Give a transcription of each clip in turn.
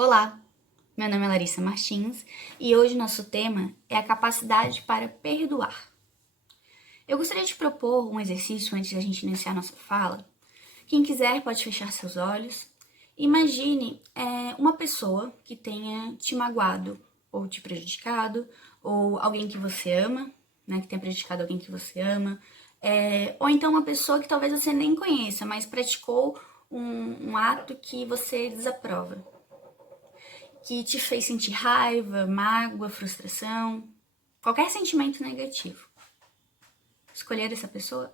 Olá, meu nome é Larissa Martins e hoje nosso tema é a capacidade para perdoar. Eu gostaria de propor um exercício antes da gente iniciar nossa fala. Quem quiser pode fechar seus olhos. Imagine uma pessoa que tenha te magoado ou te prejudicado, ou alguém que você ama, né, que tenha prejudicado alguém que você ama, ou então uma pessoa que talvez você nem conheça, mas praticou um ato que você desaprova, que te fez sentir raiva, mágoa, frustração, qualquer sentimento negativo. Escolher essa pessoa?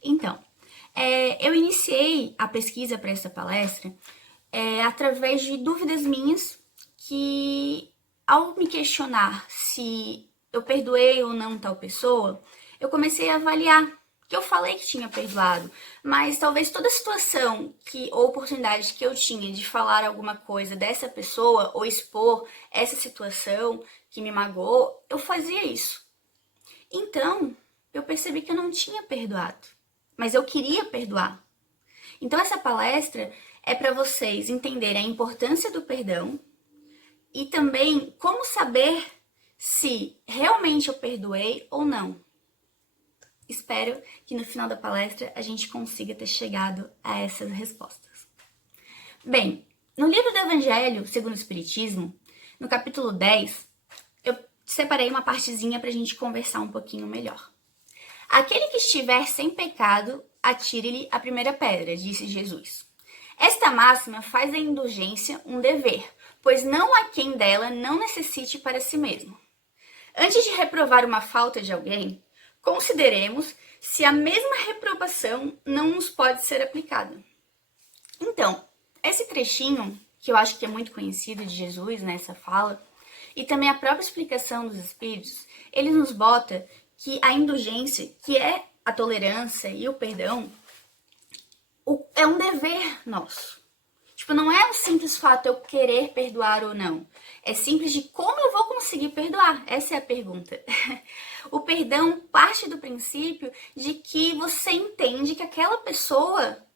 Então, eu iniciei a pesquisa para essa palestra através de dúvidas minhas que, ao me questionar se eu perdoei ou não tal pessoa, eu comecei a avaliar que eu falei que tinha perdoado, mas talvez toda situação ou oportunidade que eu tinha de falar alguma coisa dessa pessoa ou expor essa situação que me magoou, eu fazia isso. Então, eu percebi que eu não tinha perdoado, mas eu queria perdoar. Então, essa palestra é para vocês entenderem a importância do perdão e também como saber se realmente eu perdoei ou não. Espero que no final da palestra a gente consiga ter chegado a essas respostas. Bem, no livro do Evangelho segundo o Espiritismo, no capítulo 10, eu separei uma partezinha para a gente conversar um pouquinho melhor. Aquele que estiver sem pecado, atire-lhe a primeira pedra, disse Jesus. Esta máxima faz da indulgência um dever, pois não há quem dela não necessite para si mesmo. Antes de reprovar uma falta de alguém, consideremos se a mesma reprovação não nos pode ser aplicada. Então, esse trechinho, que eu acho que é muito conhecido de Jesus nessa fala, e também a própria explicação dos Espíritos, ele nos bota que a indulgência, que é a tolerância e o perdão, é um dever nosso. Tipo, não é um simples fato eu querer perdoar ou não. É simples de como eu vou conseguir perdoar. Essa é a pergunta. O perdão parte do princípio de que você entende que aquela pessoa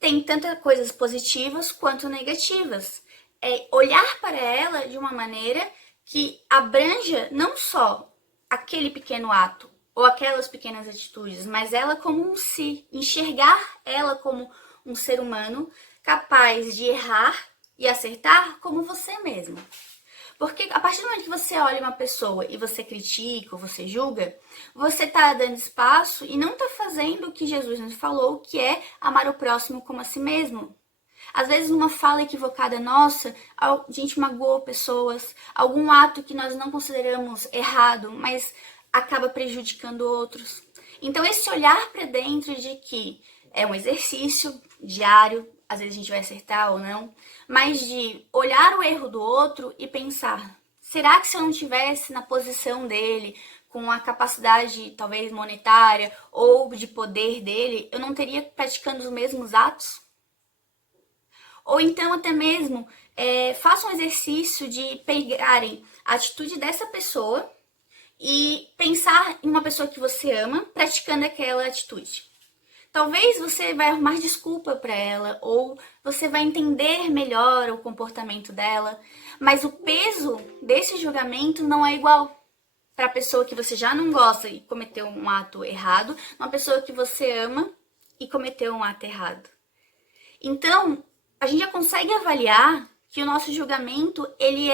tem tantas coisas positivas quanto negativas. É olhar para ela de uma maneira que abranja não só aquele pequeno ato ou aquelas pequenas atitudes, mas ela como um si, enxergar ela como um ser humano capaz de errar e acertar como você mesmo. Porque a partir do momento que você olha uma pessoa e você critica ou você julga, você está dando espaço e não está fazendo o que Jesus nos falou, que é amar o próximo como a si mesmo. Às vezes, numa fala equivocada nossa, a gente magoou pessoas, algum ato que nós não consideramos errado, mas acaba prejudicando outros. Então, esse olhar para dentro de que é um exercício diário, às vezes a gente vai acertar ou não, mas de olhar o erro do outro e pensar, será que se eu não estivesse na posição dele, com a capacidade talvez monetária ou de poder dele, eu não teria praticando os mesmos atos? Ou então até mesmo façam um exercício de pegarem a atitude dessa pessoa e pensar em uma pessoa que você ama praticando aquela atitude. Talvez você vai arrumar desculpa para ela ou você vai entender melhor o comportamento dela, mas o peso desse julgamento não é igual para a pessoa que você já não gosta e cometeu um ato errado, uma pessoa que você ama e cometeu um ato errado. Então, a gente já consegue avaliar que o nosso julgamento ele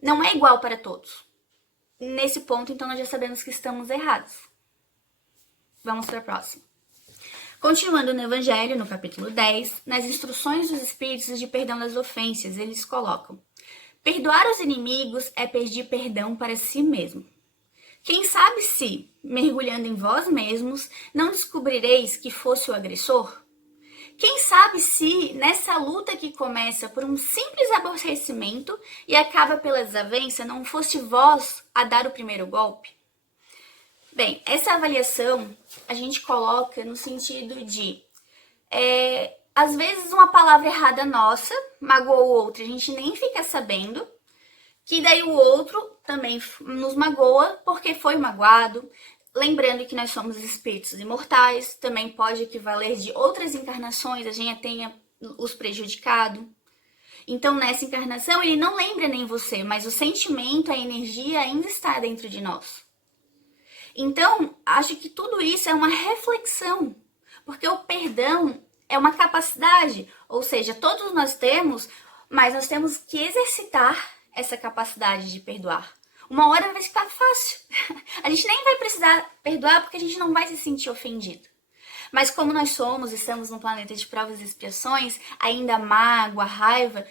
não é igual para todos. Nesse ponto, então, nós já sabemos que estamos errados. Vamos para a próxima. Continuando no Evangelho, no capítulo 10, nas instruções dos Espíritos de perdão das ofensas, eles colocam: perdoar os inimigos é pedir perdão para si mesmo. Quem sabe se, mergulhando em vós mesmos, não descobrireis que fosse o agressor? Quem sabe se, nessa luta que começa por um simples aborrecimento e acaba pela desavença, não fosse vós a dar o primeiro golpe? Bem, essa avaliação a gente coloca no sentido de, às vezes uma palavra errada nossa magoou o outro, a gente nem fica sabendo, que daí o outro também nos magoa porque foi magoado. Lembrando que nós somos espíritos imortais, também pode equivaler de outras encarnações, a gente tenha os prejudicado. Então, nessa encarnação, ele não lembra nem você, mas o sentimento, a energia ainda está dentro de nós. Então, acho que tudo isso é uma reflexão, porque o perdão é uma capacidade, ou seja, todos nós temos, mas nós temos que exercitar essa capacidade de perdoar. Uma hora vai ficar fácil. A gente nem vai precisar perdoar porque a gente não vai se sentir ofendido. Mas como nós estamos num planeta de provas e expiações, ainda a mágoa, a raiva,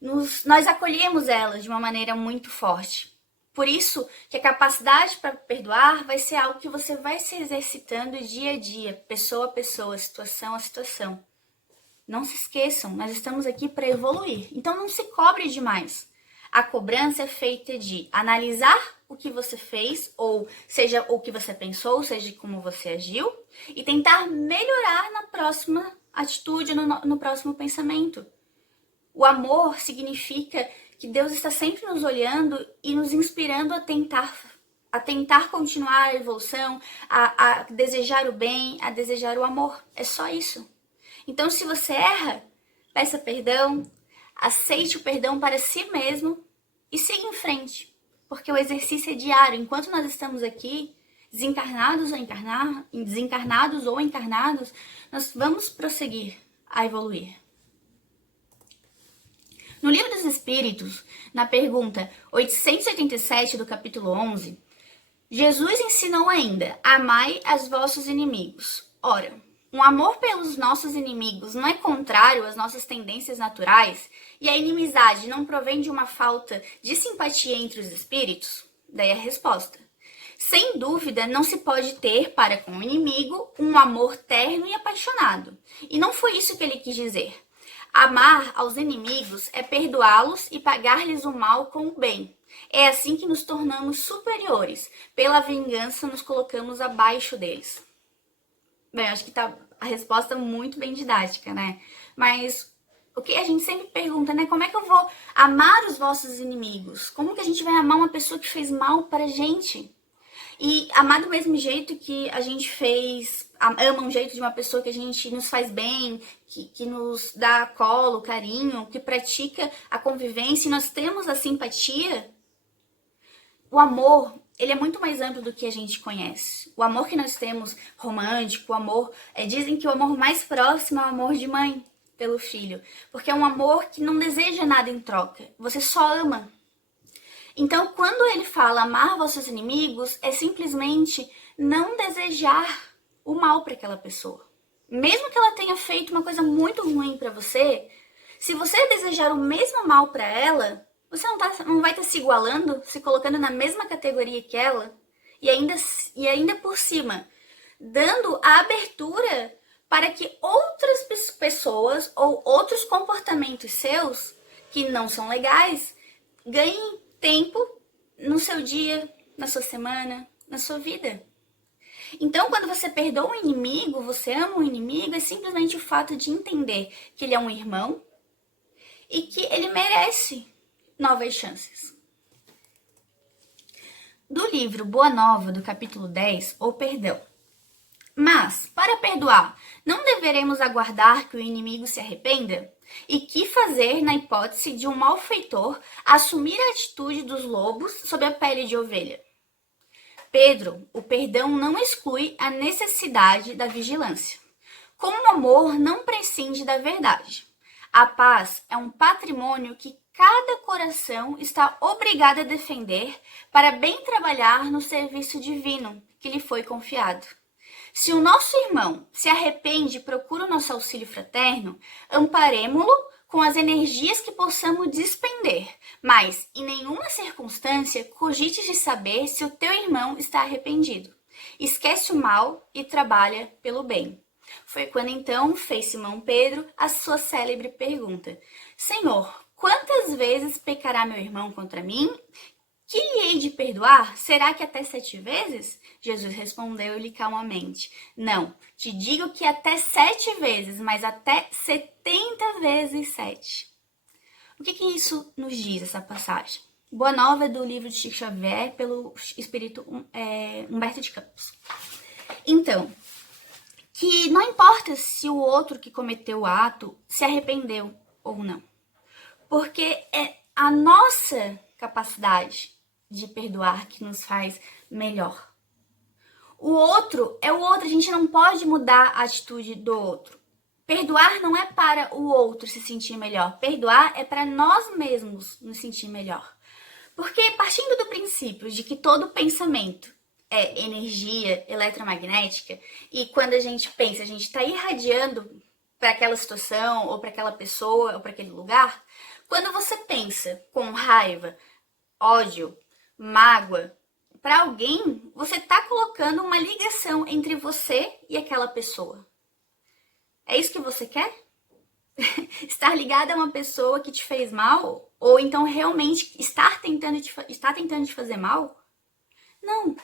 nós acolhemos elas de uma maneira muito forte. Por isso que a capacidade para perdoar vai ser algo que você vai se exercitando dia a dia, pessoa a pessoa, situação a situação. Não se esqueçam, nós estamos aqui para evoluir. Então não se cobre demais. A cobrança é feita de analisar o que você fez, ou seja, o que você pensou, seja como você agiu, e tentar melhorar na próxima atitude, no próximo pensamento. O amor significa que Deus está sempre nos olhando e nos inspirando a tentar continuar a evolução, a desejar o bem, a desejar o amor. É só isso. Então, se você erra, peça perdão, aceite o perdão para si mesmo e siga em frente. Porque o exercício é diário. Enquanto nós estamos aqui, desencarnados ou encarnados, nós vamos prosseguir a evoluir. No Livro dos Espíritos, na pergunta 887 do capítulo 11, Jesus ensinou ainda: amai aos vossos inimigos. Ora, um amor pelos nossos inimigos não é contrário às nossas tendências naturais? E a inimizade não provém de uma falta de simpatia entre os espíritos? Daí a resposta: sem dúvida, não se pode ter para com o inimigo um amor terno e apaixonado. E não foi isso que ele quis dizer. Amar aos inimigos é perdoá-los e pagar-lhes o mal com o bem. É assim que nos tornamos superiores. Pela vingança, nos colocamos abaixo deles. Bem, acho que tá a resposta muito bem didática, né? Mas o que a gente sempre pergunta, né? Como é que eu vou amar os vossos inimigos? Como que a gente vai amar uma pessoa que fez mal pra gente? E amar do mesmo jeito que a gente ama um jeito de uma pessoa que a gente nos faz bem, que nos dá colo, carinho, que pratica a convivência e nós temos a simpatia. O amor, ele é muito mais amplo do que a gente conhece. O amor que nós temos romântico, o amor, dizem que o amor mais próximo é o amor de mãe pelo filho, porque é um amor que não deseja nada em troca, você só ama. Então, quando ele fala amar vossos inimigos, é simplesmente não desejar o mal para aquela pessoa. Mesmo que ela tenha feito uma coisa muito ruim para você, se você desejar o mesmo mal para ela, você não vai estar se igualando, se colocando na mesma categoria que ela, e ainda por cima, dando a abertura para que outras pessoas ou outros comportamentos seus, que não são legais, ganhem tempo no seu dia, na sua semana, na sua vida. Então, quando você perdoa um inimigo, você ama um inimigo, é simplesmente o fato de entender que ele é um irmão e que ele merece novas chances. Do livro Boa Nova, do capítulo 10, O Perdão. Mas, para perdoar, não deveremos aguardar que o inimigo se arrependa? E que fazer na hipótese de um malfeitor assumir a atitude dos lobos sob a pele de ovelha? Pedro, o perdão não exclui a necessidade da vigilância. Como o amor não prescinde da verdade. A paz é um patrimônio que cada coração está obrigado a defender para bem trabalhar no serviço divino que lhe foi confiado. Se o nosso irmão se arrepende e procura o nosso auxílio fraterno, amparemo-lo com as energias que possamos despender, mas em nenhuma circunstância cogites de saber se o teu irmão está arrependido. Esquece o mal e trabalha pelo bem. Foi quando então fez Simão Pedro a sua célebre pergunta: Senhor, quantas vezes pecará meu irmão contra mim? Que lhe hei de perdoar? Será que até 7 vezes? Jesus respondeu-lhe calmamente: Não, te digo que até 7 vezes, mas até 70 vezes 7. O que isso nos diz, essa passagem? Boa Nova é do livro de Chico Xavier, pelo espírito Humberto de Campos. Então, que não importa se o outro que cometeu o ato se arrependeu ou não. porque é a nossa capacidade de perdoar que nos faz melhor. O outro é o outro, a gente não pode mudar a atitude do outro. Perdoar não é para o outro se sentir melhor, perdoar é para nós mesmos nos sentir melhor. Porque partindo do princípio de que todo pensamento é energia eletromagnética, e quando a gente pensa, a gente está irradiando para aquela situação, ou para aquela pessoa, ou para aquele lugar, quando você pensa com raiva, ódio, mágoa, para alguém, você está colocando uma ligação entre você e aquela pessoa. É isso que você quer? Estar ligada a uma pessoa que te fez mal? Ou então realmente está tentando te fazer mal? Não.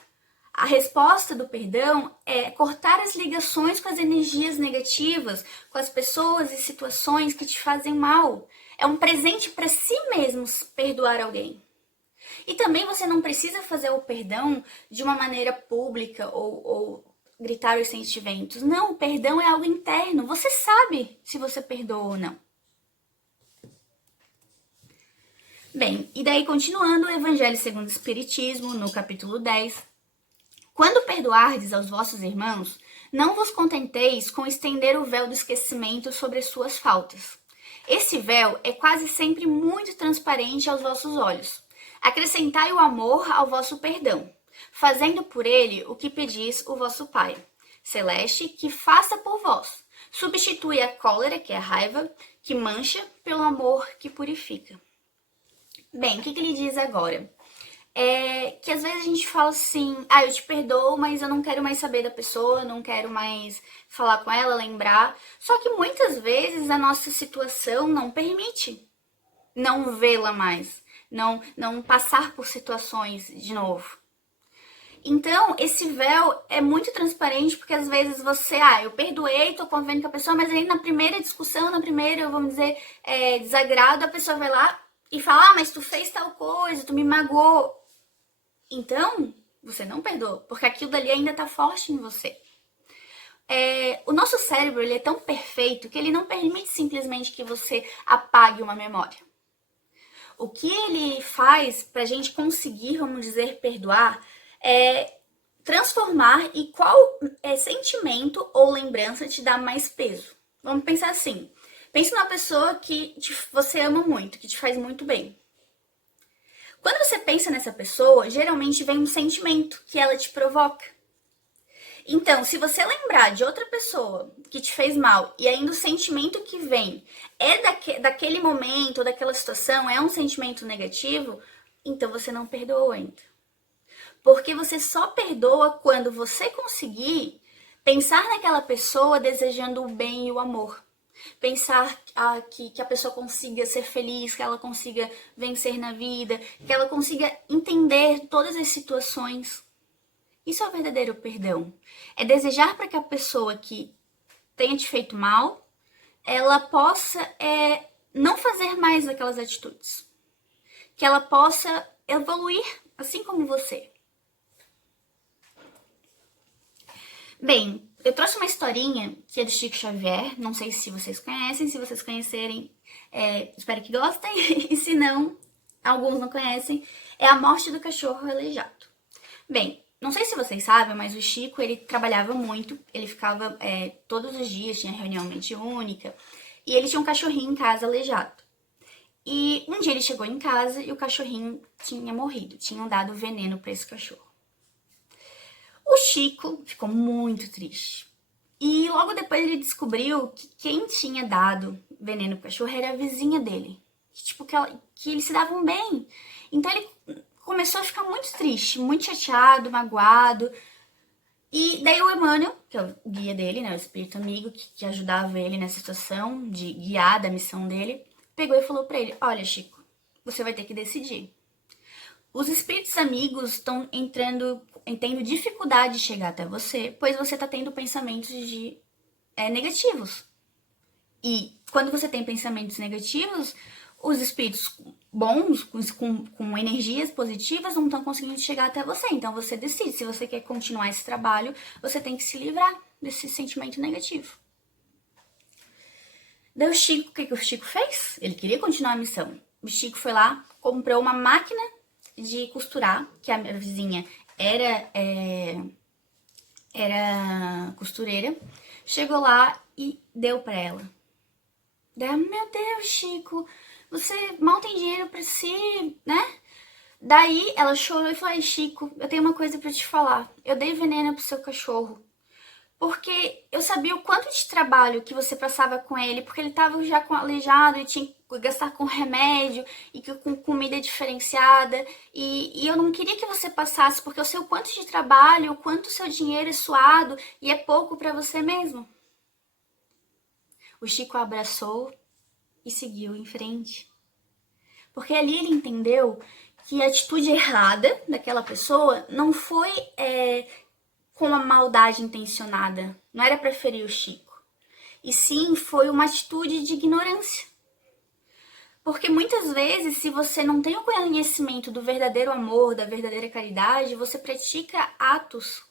A resposta do perdão é cortar as ligações com as energias negativas, com as pessoas e situações que te fazem mal. É um presente para si mesmos perdoar alguém. E também você não precisa fazer o perdão de uma maneira pública ou gritar os sentimentos. Não, o perdão é algo interno. Você sabe se você perdoa ou não. Bem, e daí continuando o Evangelho segundo o Espiritismo, no capítulo 10. Quando perdoardes aos vossos irmãos, não vos contenteis com estender o véu do esquecimento sobre as suas faltas. Esse véu é quase sempre muito transparente aos vossos olhos. Acrescentai o amor ao vosso perdão, fazendo por ele o que pedis o vosso Pai Celeste que faça por vós. Substitui a cólera, que é a raiva, que mancha, pelo amor que purifica. Bem, o que ele diz agora? Que às vezes a gente fala assim, eu te perdoo, mas eu não quero mais saber da pessoa, não quero mais falar com ela, lembrar. Só que muitas vezes a nossa situação não permite não vê-la mais, não passar por situações de novo. Então, esse véu é muito transparente, porque às vezes você, eu perdoei, tô convivendo com a pessoa, mas aí na primeira discussão, vamos dizer, desagrado, a pessoa vai lá e fala, mas tu fez tal coisa, tu me magoou. Então, você não perdoa, porque aquilo dali ainda tá forte em você. O nosso cérebro, ele é tão perfeito que ele não permite simplesmente que você apague uma memória. O que ele faz pra gente conseguir, vamos dizer, perdoar, é transformar e qual sentimento ou lembrança te dá mais peso. Vamos pensar assim. Pense numa pessoa que você ama muito, que te faz muito bem. Quando você pensa nessa pessoa, geralmente vem um sentimento que ela te provoca. Então, se você lembrar de outra pessoa que te fez mal e ainda o sentimento que vem é daquele momento, daquela situação, é um sentimento negativo, então você não perdoou ainda. Porque você só perdoa quando você conseguir pensar naquela pessoa desejando o bem e o amor. Pensar que a pessoa consiga ser feliz, que ela consiga vencer na vida, que ela consiga entender todas as situações. Isso é o verdadeiro perdão. É desejar para que a pessoa que tenha te feito mal, ela possa não fazer mais aquelas atitudes. Que ela possa evoluir assim como você. Bem, eu trouxe uma historinha que é do Chico Xavier, não sei se vocês conhecem, se vocês conhecerem, espero que gostem, e se não, alguns não conhecem, é a morte do cachorro aleijado. Bem, não sei se vocês sabem, mas o Chico, ele trabalhava muito, ele ficava todos os dias, tinha reunião mediúnica, e ele tinha um cachorrinho em casa aleijado. E um dia ele chegou em casa e o cachorrinho tinha morrido, tinham dado veneno para esse cachorro. O Chico ficou muito triste. E logo depois ele descobriu que quem tinha dado veneno pro cachorro era a vizinha dele. Que eles se davam bem. Então ele começou a ficar muito triste, muito chateado, magoado. E daí o Emmanuel, que é o guia dele, né, o espírito amigo que ajudava ele nessa situação, de guiar da missão dele, pegou e falou pra ele, olha Chico, você vai ter que decidir. Os espíritos amigos estão tendo dificuldade de chegar até você, pois você está tendo pensamentos negativos. E quando você tem pensamentos negativos, os espíritos bons, com energias positivas, não estão conseguindo chegar até você. Então você decide, se você quer continuar esse trabalho, você tem que se livrar desse sentimento negativo. Daí o Chico, o que o Chico fez? Ele queria continuar a missão. O Chico foi lá, comprou uma máquina de costurar, que a minha vizinha era costureira. Chegou lá e deu pra ela. Daí, meu Deus, Chico, você mal tem dinheiro pra si, né? Daí ela chorou e falou, ai, Chico, eu tenho uma coisa pra te falar. Eu dei veneno pro seu cachorro. Porque eu sabia o quanto de trabalho que você passava com ele, porque ele tava já aleijado e tinha que gastar com remédio e com comida diferenciada. E eu não queria que você passasse, porque eu sei o quanto de trabalho, o quanto o seu dinheiro é suado e é pouco pra você mesmo. O Chico abraçou e seguiu em frente. Porque ali ele entendeu que a atitude errada daquela pessoa não foi com uma maldade intencionada, não era pra ferir o Chico. E sim, foi uma atitude de ignorância. Porque muitas vezes, se você não tem o conhecimento do verdadeiro amor, da verdadeira caridade, você pratica atos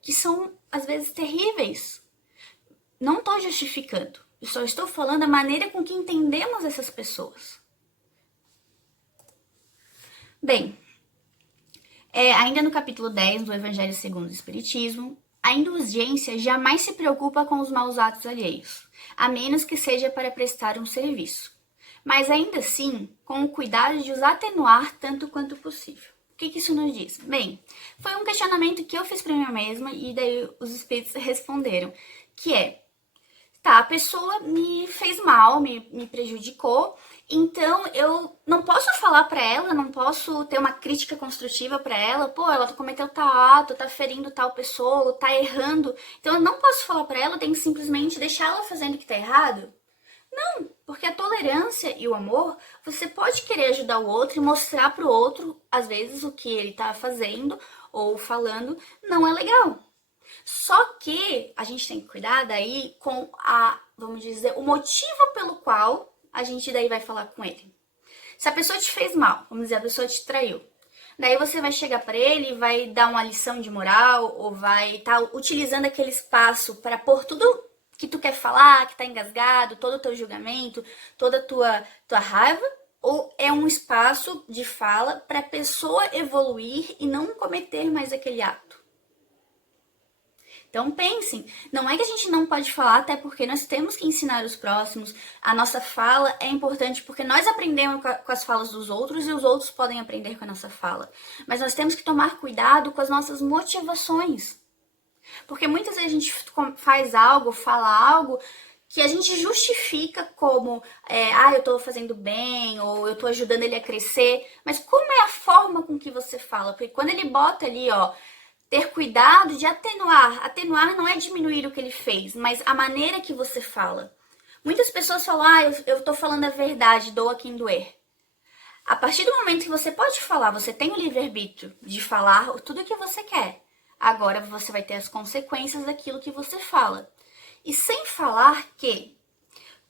que são, às vezes, terríveis. Não estou justificando, eu só estou falando a maneira com que entendemos essas pessoas. Bem, ainda no capítulo 10 do Evangelho segundo o Espiritismo, a indulgência jamais se preocupa com os maus atos alheios, a menos que seja para prestar um serviço, mas ainda assim com o cuidado de os atenuar tanto quanto possível. O que isso nos diz? Bem, foi um questionamento que eu fiz para mim mesma e daí os espíritos responderam, que é, tá, a pessoa me fez mal, me prejudicou, então eu não posso falar pra ela, não posso ter uma crítica construtiva pra ela, pô, ela cometeu tal ato, tá ferindo tal pessoa, tá errando, então eu não posso falar pra ela, eu tenho que simplesmente deixar ela fazendo o que tá errado? Não, porque a tolerância e o amor, você pode querer ajudar o outro e mostrar pro outro, às vezes, o que ele tá fazendo ou falando não é legal. Só que a gente tem que cuidar daí com vamos dizer, o motivo pelo qual a gente daí vai falar com ele. Se a pessoa te fez mal, vamos dizer, a pessoa te traiu, daí você vai chegar para ele e vai dar uma lição de moral ou vai estar utilizando aquele espaço para pôr tudo que tu quer falar, que tá engasgado, todo o teu julgamento, toda a tua raiva, ou é um espaço de fala para a pessoa evoluir e não cometer mais aquele ato? Então pensem, não é que a gente não pode falar, até porque nós temos que ensinar os próximos. A nossa fala é importante porque nós aprendemos com as falas dos outros e os outros podem aprender com a nossa fala. Mas nós temos que tomar cuidado com as nossas motivações. Porque muitas vezes a gente faz algo, fala algo que a gente justifica como, eu tô fazendo bem, ou eu tô ajudando ele a crescer. Mas como é a forma com que você fala? Porque quando ele bota ali, ter cuidado de atenuar. Atenuar não é diminuir o que ele fez, mas a maneira que você fala. Muitas pessoas falam, eu tô falando a verdade, doa quem doer. A partir do momento que você pode falar, você tem o livre-arbítrio de falar tudo o que você quer. Agora você vai ter as consequências daquilo que você fala. E sem falar que,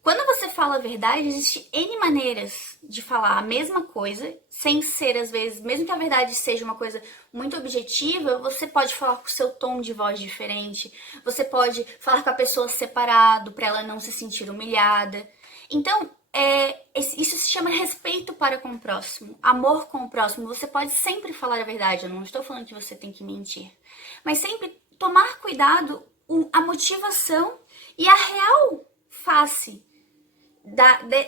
quando você fala a verdade, existe N maneiras de falar a mesma coisa, sem ser, às vezes, mesmo que a verdade seja uma coisa muito objetiva, você pode falar com o seu tom de voz diferente, você pode falar com a pessoa separado, para ela não se sentir humilhada. Então, isso se chama respeito para com o próximo, amor com o próximo. Você pode sempre falar a verdade, eu não estou falando que você tem que mentir, mas sempre tomar cuidado, a motivação e a real face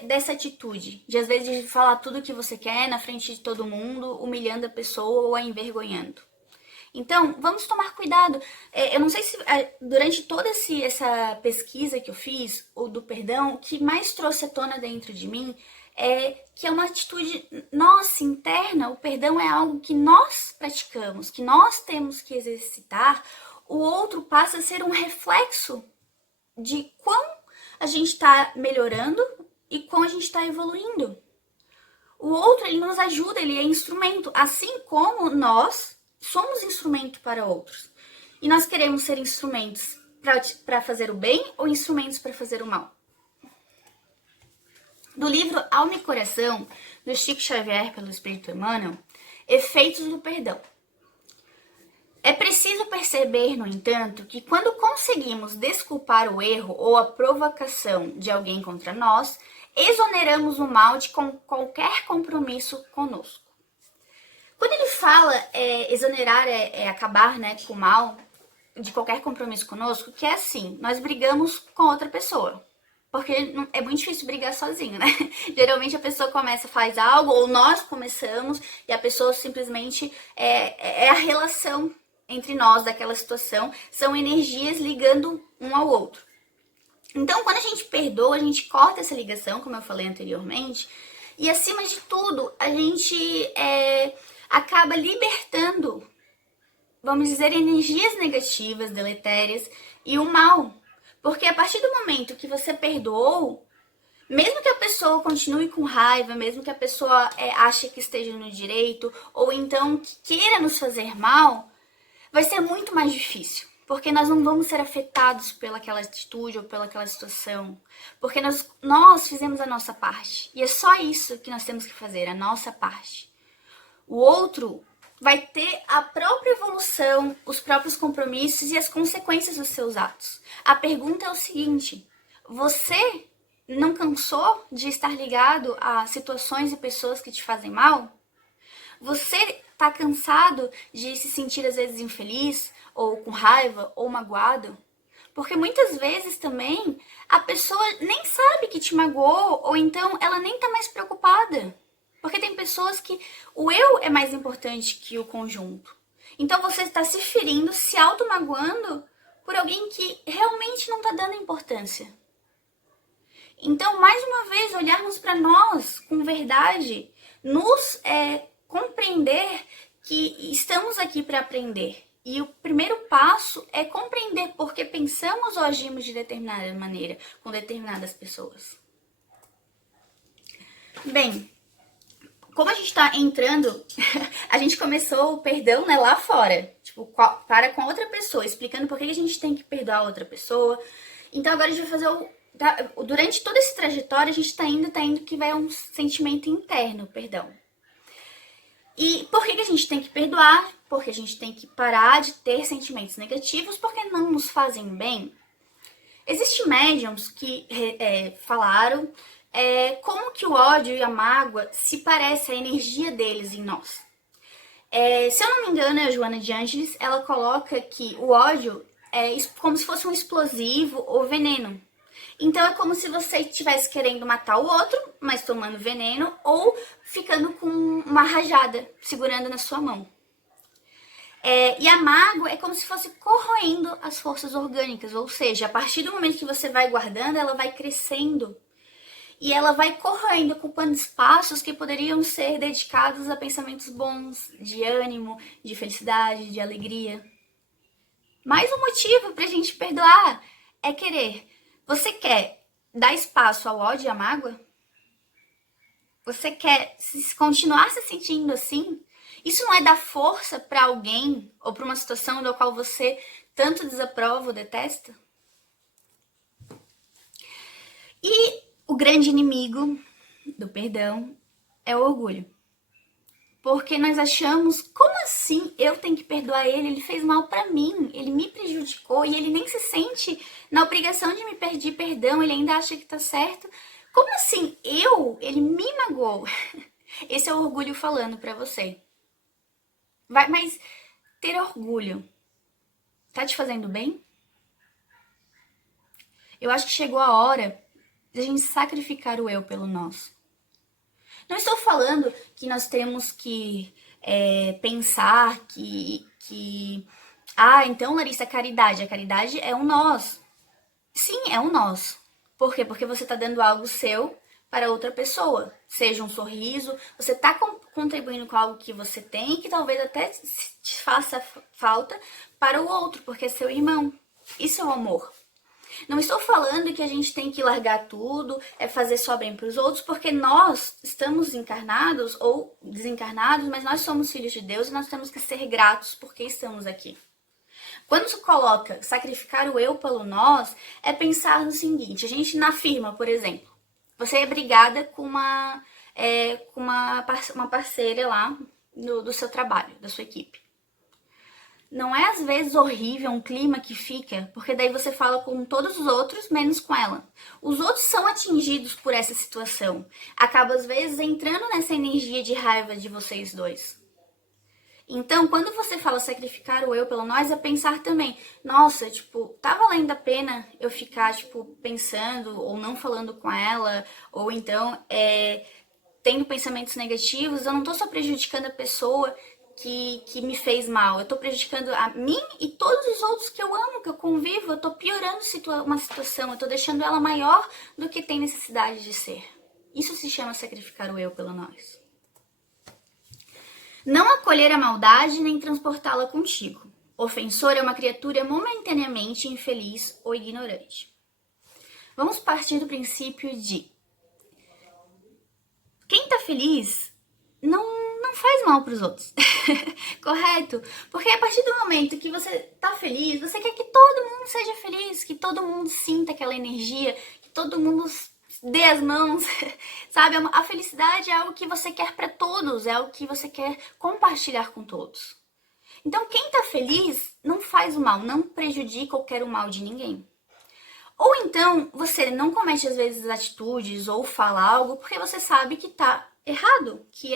dessa atitude, de às vezes de falar tudo o que você quer na frente de todo mundo, humilhando a pessoa ou a envergonhando. Então, vamos tomar cuidado. Eu não sei se durante toda essa pesquisa que eu fiz, ou do perdão, o que mais trouxe à tona dentro de mim é que é uma atitude nossa, interna. O perdão é algo que nós praticamos, que nós temos que exercitar. O outro passa a ser um reflexo de quão a gente está melhorando e quão a gente está evoluindo. O outro, ele nos ajuda, ele é instrumento, assim como nós somos instrumento para outros. E nós queremos ser instrumentos para fazer o bem ou instrumentos para fazer o mal? Do livro Alma e Coração, do Chico Xavier pelo Espírito Emmanuel, Efeitos do Perdão. É preciso perceber, no entanto, que quando conseguimos desculpar o erro ou a provocação de alguém contra nós, exoneramos o mal de qualquer compromisso conosco. Quando ele fala exonerar acabar, né, com o mal de qualquer compromisso conosco, que é assim, nós brigamos com outra pessoa. Porque é muito difícil brigar sozinho, né? Geralmente a pessoa começa, faz algo, ou nós começamos, e a pessoa simplesmente é a relação entre nós daquela situação, são energias ligando um ao outro. Então, quando a gente perdoa, a gente corta essa ligação, como eu falei anteriormente, e acima de tudo, a gente acaba libertando, vamos dizer, energias negativas, deletérias e o mal. Porque a partir do momento que você perdoou, mesmo que a pessoa continue com raiva, mesmo que a pessoa ache que esteja no direito, ou então que queira nos fazer mal, vai ser muito mais difícil. Porque nós não vamos ser afetados pelaquela atitude ou pelaquela situação. Porque nós fizemos a nossa parte. E é só isso que nós temos que fazer, a nossa parte. O outro vai ter a própria evolução, os próprios compromissos e as consequências dos seus atos. A pergunta é o seguinte: você não cansou de estar ligado a situações e pessoas que te fazem mal? Você está cansado de se sentir às vezes infeliz, ou com raiva, ou magoado? Porque muitas vezes também a pessoa nem sabe que te magoou, ou então ela nem está mais preocupada. Porque tem pessoas que o eu é mais importante que o conjunto. Então você está se ferindo, se auto-magoando por alguém que realmente não está dando importância. Então, mais uma vez, olharmos para nós com verdade, nos compreender que estamos aqui para aprender. E o primeiro passo é compreender por que pensamos ou agimos de determinada maneira com determinadas pessoas. Bem, como a gente tá entrando, a gente começou o perdão, né, lá fora. Tipo, para com outra pessoa, explicando por que a gente tem que perdoar outra pessoa. Então agora a gente vai fazer durante toda essa trajetória, a gente tá indo que vai um sentimento interno, perdão. E por que a gente tem que perdoar? Porque a gente tem que parar de ter sentimentos negativos, porque não nos fazem bem. Existem médiums que falaram como que o ódio e a mágoa se parece a energia deles em nós. Se eu não me engano, a Joana de Ângeles, ela coloca que o ódio é como se fosse um explosivo ou veneno. Então é como se você estivesse querendo matar o outro, mas tomando veneno, ou ficando com uma rajada segurando na sua mão. E a mágoa é como se fosse corroendo as forças orgânicas, ou seja, a partir do momento que você vai guardando, ela vai crescendo. E ela vai corroendo, ocupando espaços que poderiam ser dedicados a pensamentos bons, de ânimo, de felicidade, de alegria. Mais um motivo pra gente perdoar é querer. Você quer dar espaço ao ódio e à mágoa? Você quer continuar se sentindo assim? Isso não é dar força para alguém ou para uma situação da qual você tanto desaprova ou detesta? E o grande inimigo do perdão é o orgulho. Porque nós achamos, como assim eu tenho que perdoar ele? Ele fez mal pra mim, ele me prejudicou e ele nem se sente na obrigação de me pedir perdão, ele ainda acha que tá certo. Como assim ele me magoou? Esse é o orgulho falando pra você. Mas ter orgulho tá te fazendo bem? Eu acho que chegou a hora de a gente sacrificar o eu pelo nosso. Não estou falando que nós temos que pensar que então, Larissa, a caridade é um nós. Sim, é um nós. Por quê? Porque você está dando algo seu para outra pessoa. Seja um sorriso, você está contribuindo com algo que você tem, que talvez até te faça falta para o outro, porque é seu irmão. Isso é o amor. Não estou falando que a gente tem que largar tudo, fazer só bem para os outros, porque nós estamos encarnados ou desencarnados, mas nós somos filhos de Deus e nós temos que ser gratos porque estamos aqui. Quando se coloca sacrificar o eu pelo nós, é pensar no seguinte: a gente na firma, por exemplo, você é brigada com uma parceira lá do seu trabalho, da sua equipe. Não é às vezes horrível um clima que fica, porque daí você fala com todos os outros, menos com ela. Os outros são atingidos por essa situação. Acaba às vezes entrando nessa energia de raiva de vocês dois. Então, quando você fala sacrificar o eu pelo nós, é pensar também, nossa, tipo, tá valendo a pena eu ficar, tipo, pensando ou não falando com ela, ou então, tendo pensamentos negativos, eu não tô só prejudicando a pessoa que me fez mal, eu tô prejudicando a mim e todos os outros que eu amo, que eu convivo, eu tô piorando uma situação, eu tô deixando ela maior do que tem necessidade de ser. Isso se chama sacrificar o eu pelo nós. Não acolher a maldade nem transportá-la contigo. Ofensor é uma criatura momentaneamente infeliz ou ignorante. Vamos partir do princípio de quem tá feliz não faz mal pros outros. Correto? Porque a partir do momento que você tá feliz, você quer que todo mundo seja feliz, que todo mundo sinta aquela energia, que todo mundo dê as mãos, sabe? A felicidade é algo que você quer para todos, é algo que você quer compartilhar com todos. Então, quem tá feliz não faz o mal, não prejudica ou quer o mal de ninguém. Ou então, você não comete às vezes atitudes ou fala algo porque você sabe que tá errado, que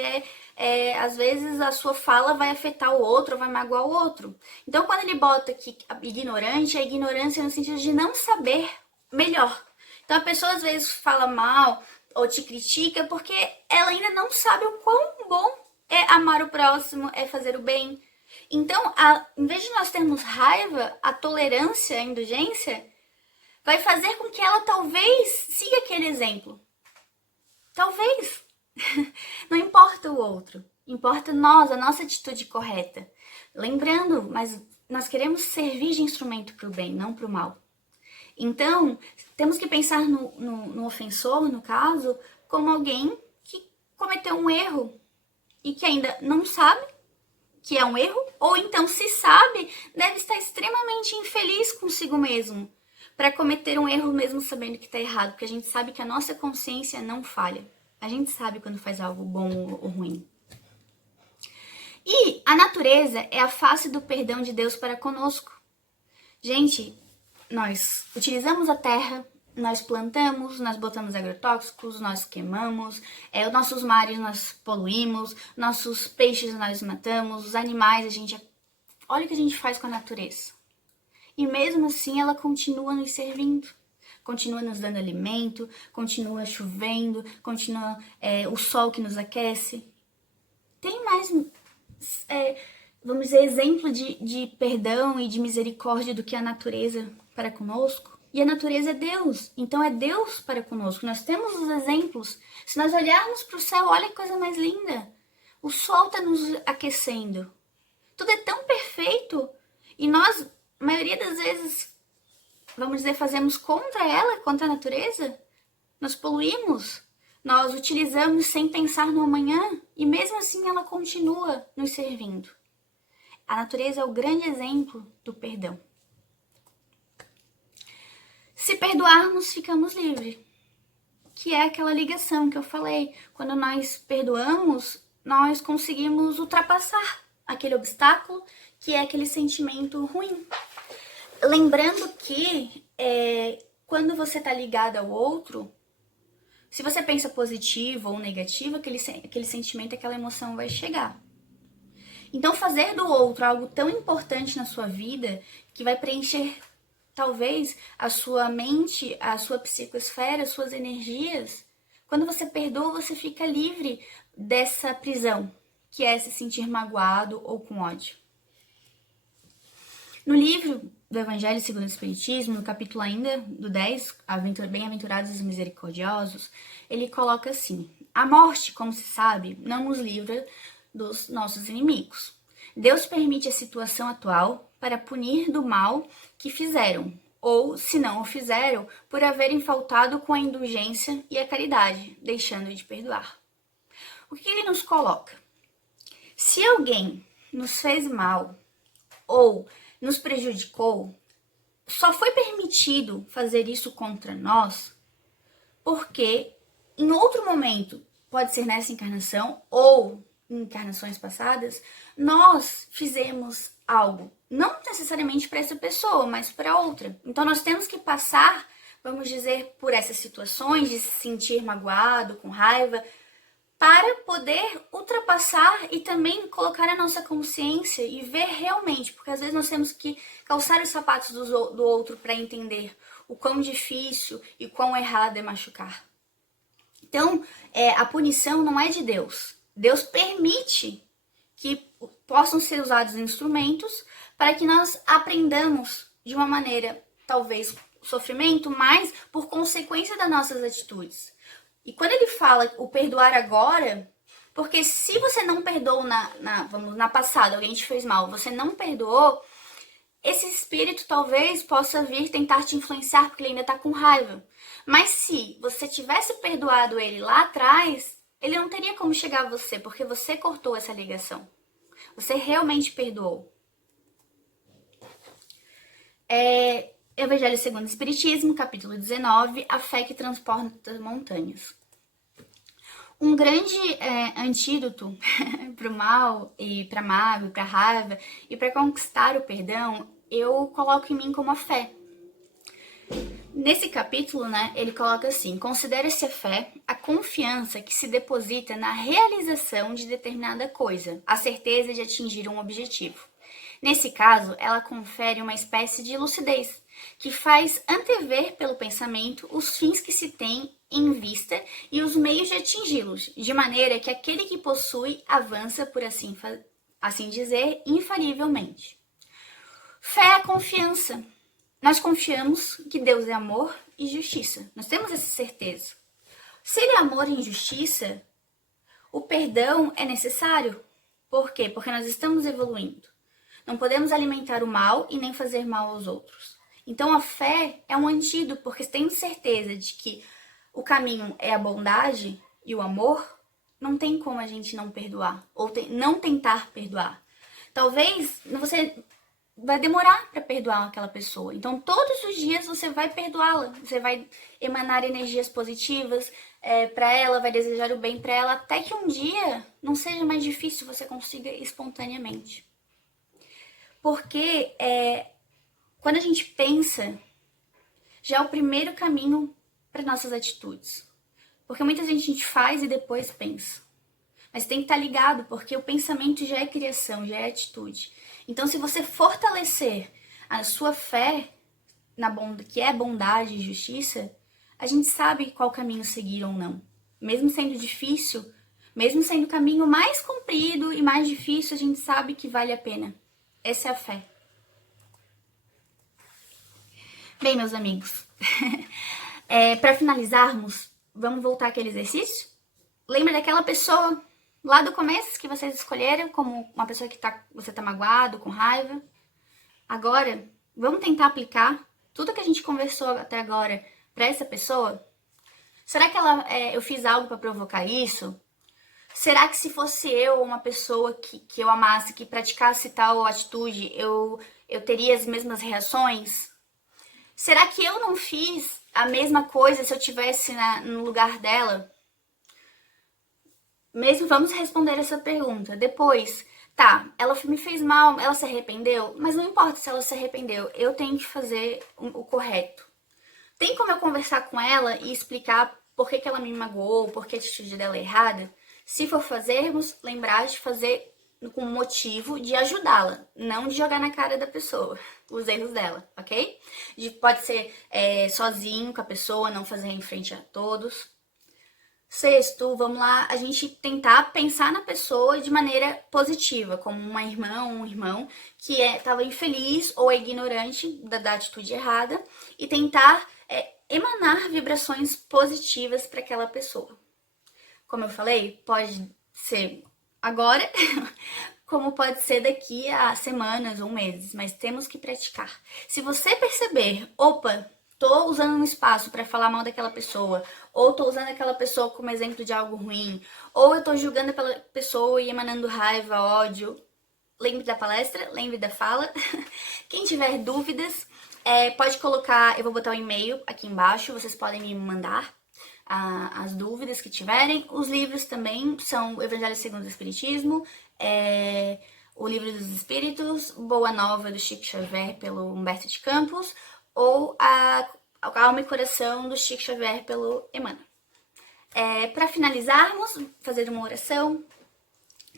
às vezes a sua fala vai afetar o outro, vai magoar o outro. Então, quando ele bota aqui ignorante, é ignorância no sentido de não saber melhor. Então, a pessoa às vezes fala mal ou te critica porque ela ainda não sabe o quão bom é amar o próximo, é fazer o bem. Então, em vez de nós termos raiva, a tolerância, a indulgência, vai fazer com que ela talvez siga aquele exemplo. Talvez. Não importa o outro. Importa nós, a nossa atitude correta. Lembrando, mas nós queremos servir de instrumento para o bem, não para o mal. Então, temos que pensar no ofensor, no caso, como alguém que cometeu um erro e que ainda não sabe que é um erro, ou então, se sabe, deve estar extremamente infeliz consigo mesmo para cometer um erro mesmo sabendo que está errado, porque a gente sabe que a nossa consciência não falha. A gente sabe quando faz algo bom ou ruim. E a natureza é a face do perdão de Deus para conosco. Gente, nós utilizamos a terra, nós plantamos, nós botamos agrotóxicos, nós queimamos, os nossos mares nós poluímos, nossos peixes nós matamos, os animais olha o que a gente faz com a natureza. E mesmo assim ela continua nos servindo, continua nos dando alimento, continua chovendo, continua o sol que nos aquece. Tem mais, vamos dizer, exemplo de perdão e de misericórdia do que a natureza para conosco? E a natureza é Deus, então é Deus para conosco. Nós temos os exemplos. Se nós olharmos para o céu, olha que coisa mais linda. O sol está nos aquecendo. Tudo é tão perfeito. E nós, a maioria das vezes, vamos dizer, fazemos contra ela, contra a natureza. Nós poluímos. Nós utilizamos sem pensar no amanhã. E mesmo assim ela continua nos servindo. A natureza é o grande exemplo do perdão. Se perdoarmos, ficamos livres. Que é aquela ligação que eu falei. Quando nós perdoamos, nós conseguimos ultrapassar aquele obstáculo, que é aquele sentimento ruim. Lembrando que quando você está ligado ao outro, se você pensa positivo ou negativo, aquele sentimento, aquela emoção vai chegar. Então, fazer do outro algo tão importante na sua vida, que vai preencher talvez a sua mente, a sua psicosfera, as suas energias, quando você perdoa, você fica livre dessa prisão, que é se sentir magoado ou com ódio. No livro do Evangelho segundo o Espiritismo, no capítulo ainda do 10, Bem-aventurados os misericordiosos, ele coloca assim: a morte, como se sabe, não nos livra dos nossos inimigos. Deus permite a situação atual para punir do mal que fizeram, ou, se não o fizeram, por haverem faltado com a indulgência e a caridade, deixando de perdoar. O que ele nos coloca? Se alguém nos fez mal ou nos prejudicou, só foi permitido fazer isso contra nós porque em outro momento, pode ser nessa encarnação ou em encarnações passadas, nós fizemos algo, não necessariamente para essa pessoa, mas para outra. Então nós temos que passar, vamos dizer, por essas situações de se sentir magoado, com raiva, para poder ultrapassar e também colocar a nossa consciência e ver realmente, porque às vezes nós temos que calçar os sapatos do outro para entender o quão difícil e quão errado é machucar. Então, a punição não é de Deus. Deus permite que possam ser usados instrumentos para que nós aprendamos de uma maneira, talvez, sofrimento, mas por consequência das nossas atitudes. E quando ele fala o perdoar agora, porque se você não perdoou na passada, alguém te fez mal, você não perdoou, esse espírito talvez possa vir tentar te influenciar porque ele ainda tá com raiva. Mas se você tivesse perdoado ele lá atrás, ele não teria como chegar a você, porque você cortou essa ligação. Você realmente perdoou. Evangelho segundo o Espiritismo, capítulo 19, a fé que transporta montanhas. Um grande antídoto para o mal e para a mágoa, para a raiva e para conquistar o perdão, eu coloco em mim como a fé. Nesse capítulo, ele coloca assim: considera-se a fé a confiança que se deposita na realização de determinada coisa, a certeza de atingir um objetivo. Nesse caso, ela confere uma espécie de lucidez, que faz antever pelo pensamento os fins que se tem em vista e os meios de atingi-los, de maneira que aquele que possui avança, por assim dizer, infalivelmente. Fé é a confiança. Nós confiamos que Deus é amor e justiça. Nós temos essa certeza. Se Ele é amor e justiça, o perdão é necessário. Por quê? Porque nós estamos evoluindo. Não podemos alimentar o mal e nem fazer mal aos outros. Então a fé é um antídoto, porque tendo certeza de que o caminho é a bondade e o amor, não tem como a gente não perdoar, ou não tentar perdoar. Talvez você vai demorar para perdoar aquela pessoa. Então todos os dias você vai perdoá-la, você vai emanar energias positivas para ela, vai desejar o bem para ela, até que um dia não seja mais difícil, você consiga espontaneamente. Porque quando a gente pensa, já é o primeiro caminho para nossas atitudes. Porque muitas vezes a gente faz e depois pensa. Mas tem que estar ligado, porque o pensamento já é criação, já é atitude. Então, se você fortalecer a sua fé, que é bondade e justiça, a gente sabe qual caminho seguir ou não. Mesmo sendo difícil, mesmo sendo o caminho mais comprido e mais difícil, a gente sabe que vale a pena. Essa é a fé. Bem, meus amigos, para finalizarmos, vamos voltar àquele exercício? Lembra daquela pessoa lá do começo que vocês escolheram como uma pessoa que você tá magoado, com raiva? Agora, vamos tentar aplicar tudo que a gente conversou até agora para essa pessoa? Será que eu fiz algo para provocar isso? Será que se fosse eu ou uma pessoa que eu amasse, que praticasse tal atitude, eu teria as mesmas reações? Será que eu não fiz a mesma coisa se eu estivesse no lugar dela? Mesmo vamos responder essa pergunta. Depois, ela me fez mal, ela se arrependeu? Mas não importa se ela se arrependeu, eu tenho que fazer o correto. Tem como eu conversar com ela e explicar por que ela me magoou, por que a atitude dela é errada? Se for fazermos, lembrar de fazer com o motivo de ajudá-la, não de jogar na cara da pessoa os erros dela, ok? Pode ser sozinho com a pessoa, não fazer em frente a todos. Sexto, vamos lá, a gente tentar pensar na pessoa de maneira positiva, como uma irmã ou um irmão que estava infeliz ou ignorante da atitude errada e tentar emanar vibrações positivas para aquela pessoa. Como eu falei, pode ser agora, como pode ser daqui a semanas ou meses, mas temos que praticar. Se você perceber, tô usando um espaço para falar mal daquela pessoa, ou tô usando aquela pessoa como exemplo de algo ruim, ou eu tô julgando aquela pessoa e emanando raiva, ódio, lembre da palestra, lembre da fala. Quem tiver dúvidas, pode colocar, eu vou botar o e-mail aqui embaixo, vocês podem me mandar as dúvidas que tiverem. Os livros também são o Evangelho segundo o Espiritismo, O Livro dos Espíritos, Boa Nova, do Chico Xavier, pelo Humberto de Campos, ou a Alma e Coração, do Chico Xavier, pelo Emmanuel. Para finalizarmos, fazer uma oração.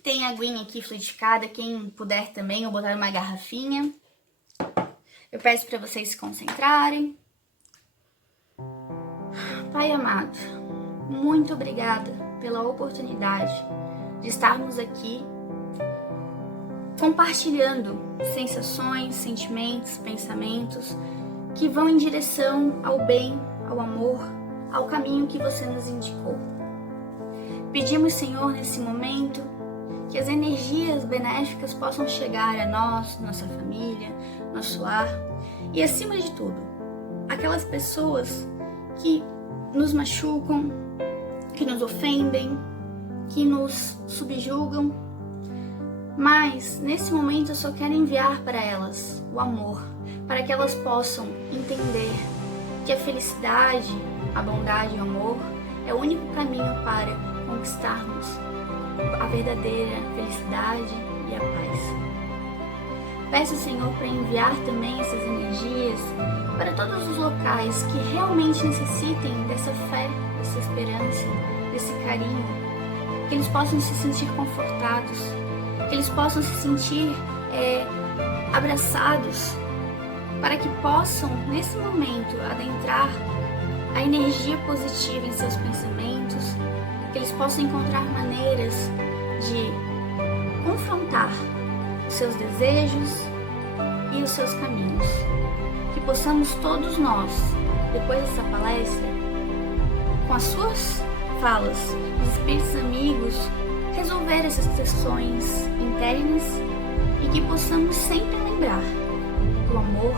Tem a aguinha aqui fluidificada, quem puder também, ou botar uma garrafinha. Eu peço para vocês se concentrarem. Pai amado, muito obrigada pela oportunidade de estarmos aqui compartilhando sensações, sentimentos, pensamentos que vão em direção ao bem, ao amor, ao caminho que você nos indicou. Pedimos, Senhor, nesse momento, que as energias benéficas possam chegar a nós, nossa família, nosso lar e, acima de tudo, aquelas pessoas que nos machucam, que nos ofendem, que nos subjugam. Mas, nesse momento, eu só quero enviar para elas o amor, para que elas possam entender que a felicidade, a bondade e o amor é o único caminho para conquistarmos a verdadeira felicidade e a paz. Peço, Senhor, para enviar também essas energias para todos os locais que realmente necessitem dessa fé, dessa esperança, desse carinho, que eles possam se sentir confortados, que eles possam se sentir abraçados, para que possam, nesse momento, adentrar a energia positiva em seus pensamentos, que eles possam encontrar maneiras de confrontar os seus desejos e os seus caminhos. Que possamos todos nós, depois dessa palestra, com as suas falas, os espíritos amigos, resolver essas questões internas e que possamos sempre lembrar que o amor